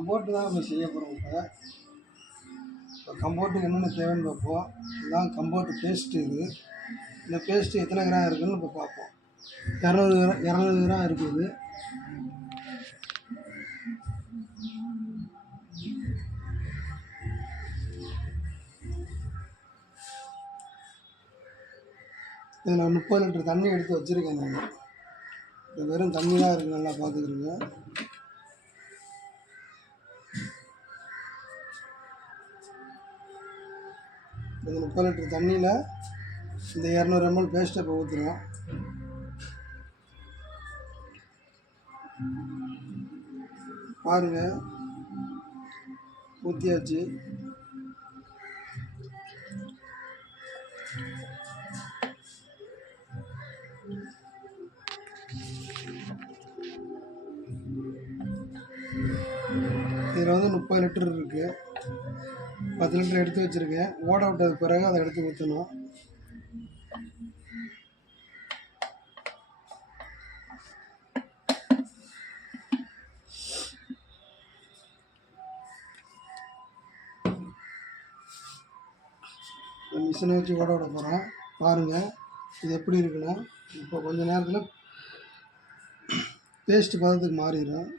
கம்போர்ட்டு தான் நம்ம செய்ய போகிறோம். இப்போ கம்போர்ட்டுக்கு என்னென்ன தேவைன்னு பார்ப்போம். இதுதான் கம்போர்ட்டு பேஸ்ட்டு. இந்த பேஸ்ட்டு எத்தனை கிராம் இருக்குதுன்னு இப்போ பார்ப்போம். 200 கிராம் இருக்குது. இதில் 30 லிட்டர் தண்ணி எடுத்து வச்சுருக்கேன் நான். இது வெறும் தண்ணி தான் இருக்குது, நல்லா பார்த்துக்கிறீங்க. இந்த 30 லிட்டர் தண்ணியில் இந்த 200 ml பேஸ்ட்டை இப்போ ஊற்றுறோம். பாருங்கள், ஊற்றியாச்சு. இதில் வந்து 30 லிட்டர் இருக்குது. 10 லிட்டர் எடுத்து வச்சுருக்கேன். ஓட விட்டதுக்கு பிறகு அதை எடுத்து ஊற்றணும். மிஷினை வச்சு ஓட விட போகிறோம். பாருங்கள் இது எப்படி இருக்குன்னா, இப்போ கொஞ்சம் நேரத்தில் பேஸ்ட் பதத்துக்கு மாறிடும்.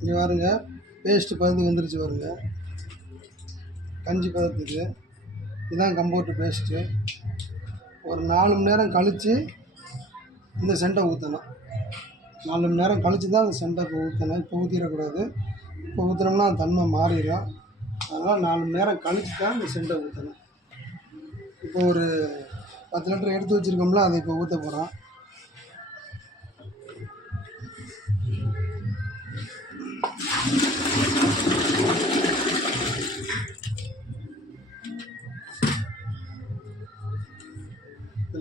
இங்கே பாருங்க, பேஸ்ட்டு பதத்துக்கு வந்துருச்சு பாருங்க, கஞ்சி பதத்துக்கு. இதுதான் கம்போர்ட்டு பேஸ்ட்டு. ஒரு 4 மணி நேரம் கழித்து இந்த செண்டை ஊற்றணும். 4 மணி நேரம் கழித்து தான் அந்த செண்டை இப்போ ஊற்றணும். இப்போ ஊற்றிடக்கூடாது. இப்போ ஊற்றினோம்னா அந்த தன்மை மாறிடும். அதனால் 4 மணி நேரம் கழித்து தான் இந்த செண்டை ஊற்றணும். இப்போ ஒரு 10 லிட்டர் எடுத்து வச்சுருக்கோம்ல, அதை இப்போ ஊற்ற போகிறோம்.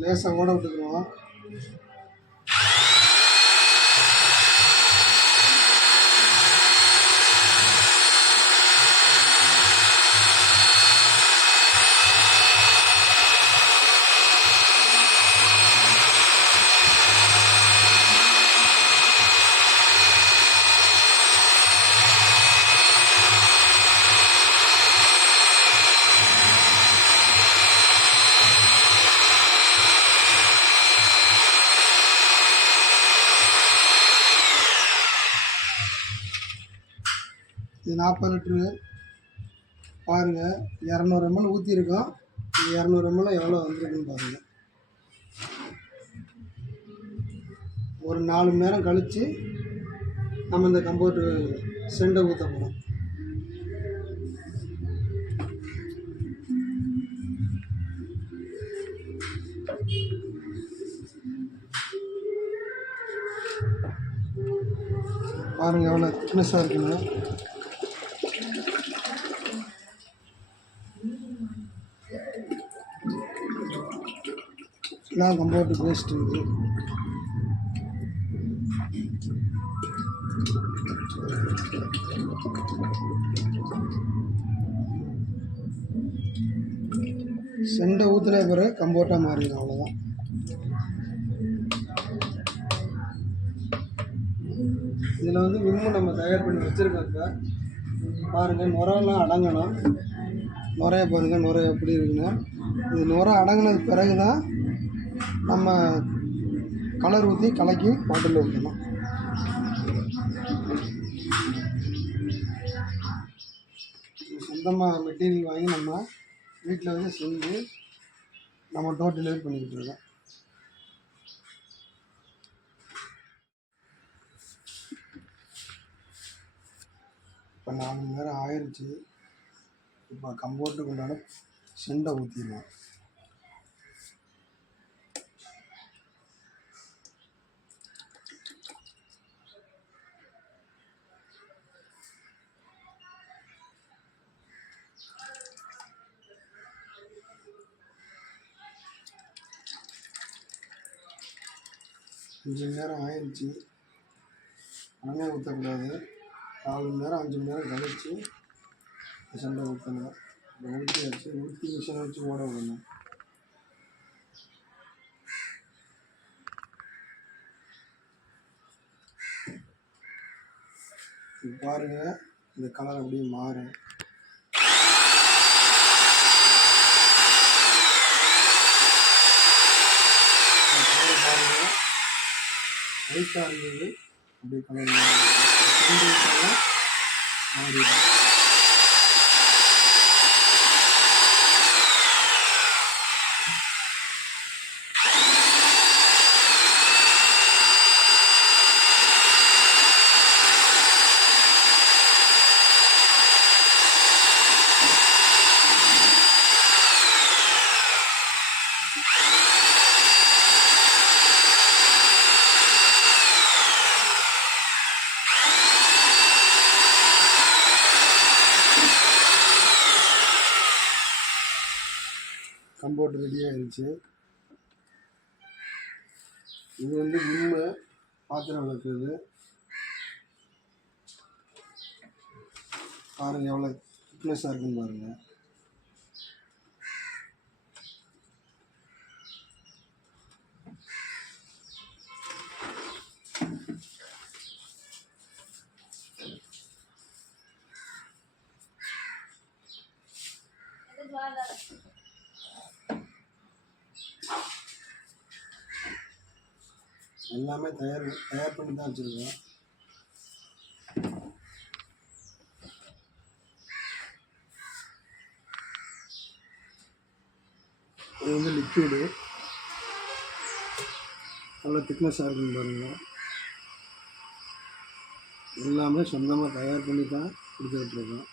லேசாக ஓட விட்டுக்குவோம். இது 40 லிட்ரு. பாருங்கள், 200 ml ஊற்றிருக்கோம். 200 ml எவ்வளோ வந்துருக்குன்னு பாருங்கள். ஒரு 4 மணி நேரம் கழித்து நம்ம இந்த கம்போர்ட்டு செண்டை ஊற்ற போகிறோம். பாருங்கள் எவ்வளோ திக்னஸாக இருக்குன்னு. இதான் கம்போர்ட்டு பேஸ்ட்டு. இது செண்டை ஊற்றின பிறகு கம்போர்ட்டாக மாறிடும். அவ்வளோதான். இதில் வந்து விம்மு நம்ம தயார் பண்ணி வச்சுருக்கோம். இப்போ பாருங்கள், நுரெல்லாம் அடங்கணும். நுரைய பாருங்கள், நுரை எப்படி இருக்குன்னு. இது நுரை அடங்கினதுக்கு பிறகு தான் நம்ம கலர் ஊற்றி கலக்கி பாட்டிலில் ஊற்றணும். சொந்தமாக மெட்டீரியல் வாங்கி நம்ம வீட்டில் வந்து செஞ்சு நம்ம டோர் டெலிவரி பண்ணிக்கிட்டு இருக்கோம். இப்போ 4 மணி நேரம் ஆயிடுச்சு. இப்போ கம்போர்ட்டுக்கு உண்டான செண்டை ஊற்றிடலாம். அஞ்சு மணி நேரம் ஆயிடுச்சு. உடனே ஊற்றக்கூடாது. 4 மணி நேரம் 5 மணி நேரம் கழிச்சு செண்டை ஊற்றணும். இப்போ ஊற்றியாச்சு. ஊற்றி மிஷினை வச்சு ஓட விடணும். இப்போ பாருங்கள், இந்த கலர் அப்படியே மாறும். பாருங்கள், ஒயிட்டாக இருந்தது அப்படியே கலர் மாறிடும். கம்போர்ட் ரெடி ஆகிடுச்சு. இது வந்து விம்மு பாத்திரம் விளக்குது. பாருங்கள் எவ்வளோ திக்னஸாக இருக்குன்னு பாருங்கள். எல்லாமே தயார் பண்ணி தான் வச்சுருக்கோம். இது வந்து லிக்விடு நல்லா திக்னஸாக இருக்குன்னு பாருங்கள். எல்லாமே சொந்தமாக தயார் பண்ணி தான் கொடுத்துட்ருக்கோம்.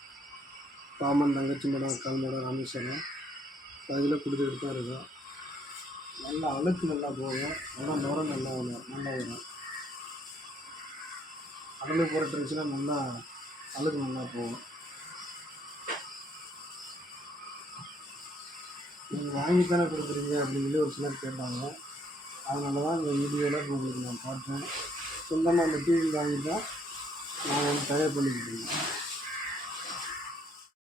பாமன், தங்கச்சி மடம், அக்கால் மடம், ராமேஸ்வரம் அதில் கொடுத்துக்கிட்டு தான் இருக்கோம். நல்லா அழுக்கு நல்லா போகும். நுரம் நல்லா வரும். அகலு புரட்டுச்சுன்னா நல்லா அழுக்கு நல்லா போகும். நீங்கள் வாங்கித்தானே கொடுக்குறீங்க அப்படின்னு சொல்லி ஒரு சிலர் கேட்டாங்க. அதனால தான் இந்த வீடியோவில் இப்போ உங்களுக்கு நான் காட்டுறேன். சொந்தமாக மெட்டீரியல் வாங்கி தான் நான் வந்து தயார் பண்ணிக்கிட்டு இருக்கேன்.